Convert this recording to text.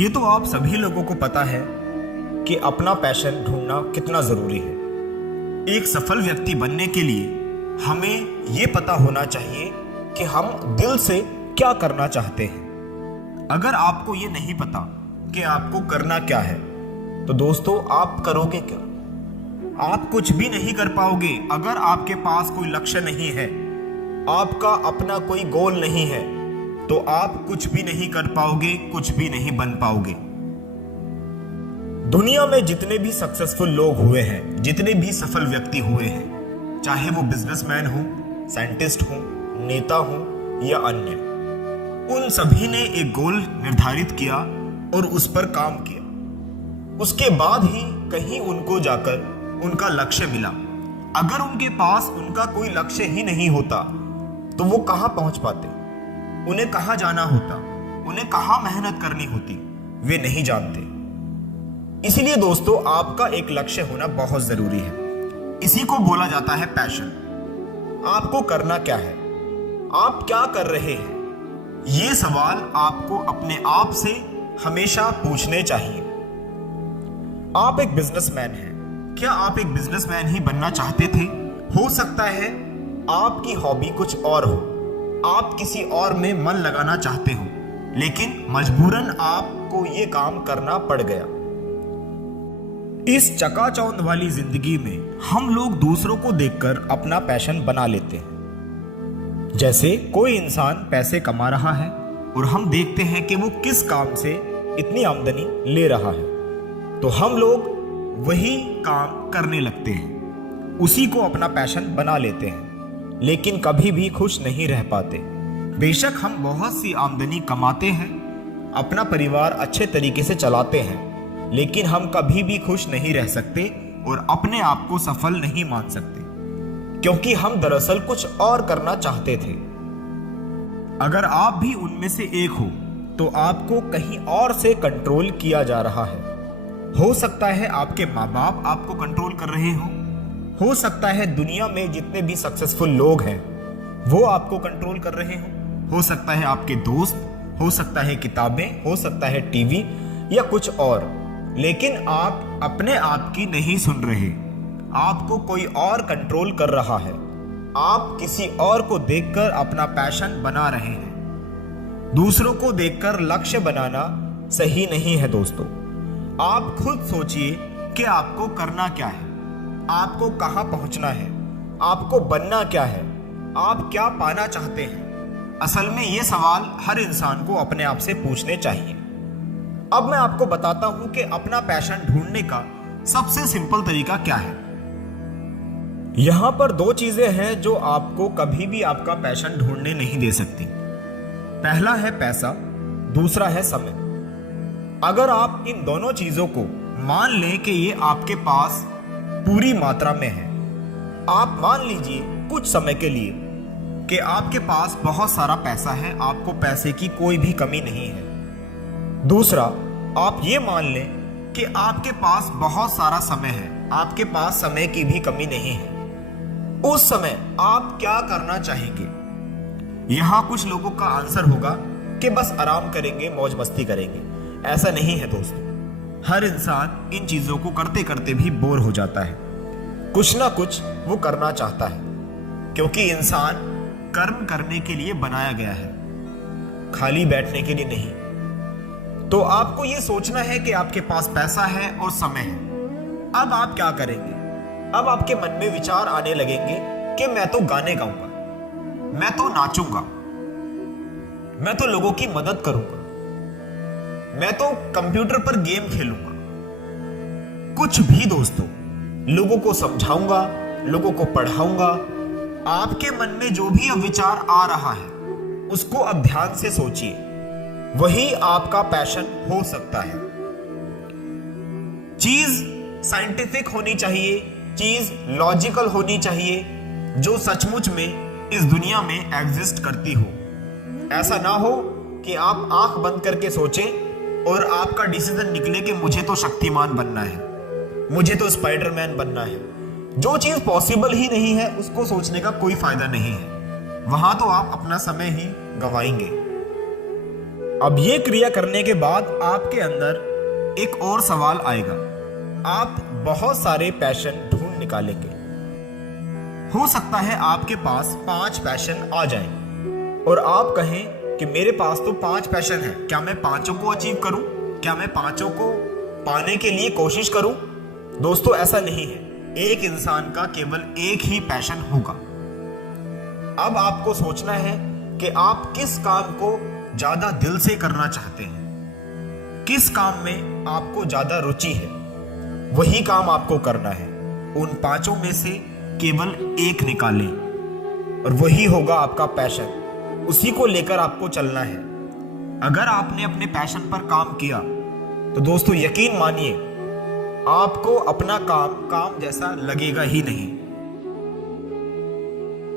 ये तो आप सभी लोगों को पता है कि अपना पैशन ढूंढना कितना जरूरी है। एक सफल व्यक्ति बनने के लिए हमें ये पता होना चाहिए कि हम दिल से क्या करना चाहते हैं। अगर आपको ये नहीं पता कि आपको करना क्या है तो दोस्तों आप करोगे क्या? आप कुछ भी नहीं कर पाओगे अगर आपके पास कोई लक्ष्य नहीं है, आपका अपना कोई गोल नहीं है तो आप कुछ भी नहीं कर पाओगे, कुछ भी नहीं बन पाओगे। दुनिया में जितने भी सक्सेसफुल लोग हुए हैं, जितने भी सफल व्यक्ति हुए हैं, चाहे वो बिजनेसमैन हो, साइंटिस्ट हो, नेता हो या अन्य, उन सभी ने एक गोल निर्धारित किया और उस पर काम किया। उसके बाद ही कहीं उनको जाकर उनका लक्ष्य मिला। अगर उनके पास उनका कोई लक्ष्य ही नहीं होता तो वो कहां पहुंच पाते? उन्हें कहां जाना होता? उन्हें कहां मेहनत करनी होती? वे नहीं जानते। इसलिए दोस्तों आपका एक लक्ष्य होना बहुत जरूरी है। इसी को बोला जाता है पैशन। आपको करना क्या है? आप क्या कर रहे हैं? ये सवाल आपको अपने आप से हमेशा पूछने चाहिए। आप एक बिजनेसमैन हैं। क्या आप एक बिजनेसमैन ही बनना चाहते थे? हो सकता है आपकी हॉबी कुछ और हो, आप किसी और में मन लगाना चाहते हो, लेकिन मजबूरन आपको ये काम करना पड़ गया। इस चकाचौंध वाली जिंदगी में हम लोग दूसरों को देखकर अपना पैशन बना लेते हैं। जैसे कोई इंसान पैसे कमा रहा है और हम देखते हैं कि वो किस काम से इतनी आमदनी ले रहा है, तो हम लोग वही काम करने लगते हैं, उसी को अपना पैशन बना लेते हैं, लेकिन कभी भी खुश नहीं रह पाते। बेशक हम बहुत सी आमदनी कमाते हैं, अपना परिवार अच्छे तरीके से चलाते हैं, लेकिन हम कभी भी खुश नहीं रह सकते और अपने आप को सफल नहीं मान सकते, क्योंकि हम दरअसल कुछ और करना चाहते थे। अगर आप भी उनमें से एक हो तो आपको कहीं और से कंट्रोल किया जा रहा है। हो सकता है आपके माँ बाप आपको कंट्रोल कर रहे हो सकता है दुनिया में जितने भी सक्सेसफुल लोग हैं वो आपको कंट्रोल कर रहे हो सकता है आपके दोस्त, हो सकता है किताबें, हो सकता है टीवी या कुछ और, लेकिन आप अपने आप की नहीं सुन रहे। आपको कोई और कंट्रोल कर रहा है। आप किसी और को देखकर अपना पैशन बना रहे हैं। दूसरों को देखकर लक्ष्य बनाना सही नहीं है दोस्तों। आप खुद सोचिए कि आपको करना क्या है, आपको कहां पहुंचना है, आपको बनना क्या है, आप क्या पाना चाहते हैं। असल में ये सवाल हर इंसान को अपने आप से पूछने चाहिए। अब मैं आपको बताता हूं कि अपना पैशन ढूंढने का सबसे सिंपल तरीका क्या है। यहां पर दो चीजें हैं जो आपको कभी भी आपका पैशन ढूंढने नहीं दे सकती। पहला है पैसा, दूसरा है समय। अगर आप इन दोनों चीजों को मान लें कि ये आपके पास पूरी मात्रा में है, आप मान लीजिए कुछ समय के लिए कि आपके पास बहुत सारा पैसा है, आपको पैसे की कोई भी कमी नहीं है। दूसरा, आप ये मान लें कि आपके पास बहुत सारा समय है, आपके पास समय की भी कमी नहीं है। उस समय आप क्या करना चाहेंगे? यहां कुछ लोगों का आंसर होगा कि बस आराम करेंगे, मौज मस्ती करेंगे। ऐसा नहीं है दोस्तों। हर इंसान इन चीजों को करते करते भी बोर हो जाता है। कुछ ना कुछ वो करना चाहता है, क्योंकि इंसान कर्म करने के लिए बनाया गया है, खाली बैठने के लिए नहीं। तो आपको ये सोचना है कि आपके पास पैसा है और समय है। अब आप क्या करेंगे? अब आपके मन में विचार आने लगेंगे कि मैं तो गाने गाऊंगा, मैं तो नाचूंगा, मैं तो लोगों की मदद करूंगा, मैं तो कंप्यूटर पर गेम खेलूंगा, कुछ भी दोस्तों, लोगों को समझाऊंगा, लोगों को पढ़ाऊंगा। आपके मन में जो भी अब विचार आ रहा है उसको अब ध्यान से सोचिए, वही आपका पैशन हो सकता है। चीज साइंटिफिक होनी चाहिए, चीज लॉजिकल होनी चाहिए, जो सचमुच में इस दुनिया में एग्जिस्ट करती हो। ऐसा ना हो कि आप आंख बंद करके सोचें और आपका डिसीजन निकले कि मुझे तो शक्तिमान बनना है, मुझे तो स्पाइडरमैन बनना है। जो चीज पॉसिबल ही नहीं है उसको सोचने का कोई फायदा नहीं है। वहां तो आप अपना समय ही गवाएंगे। अब ये क्रिया करने के बाद आपके अंदर एक और सवाल आएगा। आप बहुत सारे पैशन ढूंढ निकालेंगे। हो सकता है आपके पास 5 पैशन आ जाएं और आप कहें कि मेरे पास तो 5 पैशन है, क्या मैं पांचों को अचीव करूं? क्या मैं पांचों को पाने के लिए कोशिश करूं? दोस्तों, ऐसा नहीं है। एक इंसान का केवल एक ही पैशन होगा। अब आपको सोचना है कि आप किस काम को ज्यादा दिल से करना चाहते हैं, किस काम में आपको ज्यादा रुचि है, वही काम आपको करना है। उन 5 में से केवल एक निकालें और वही होगा आपका पैशन। उसी को लेकर आपको चलना है। अगर आपने अपने पैशन पर काम किया तो दोस्तों यकीन मानिए, आपको अपना काम जैसा लगेगा ही नहीं।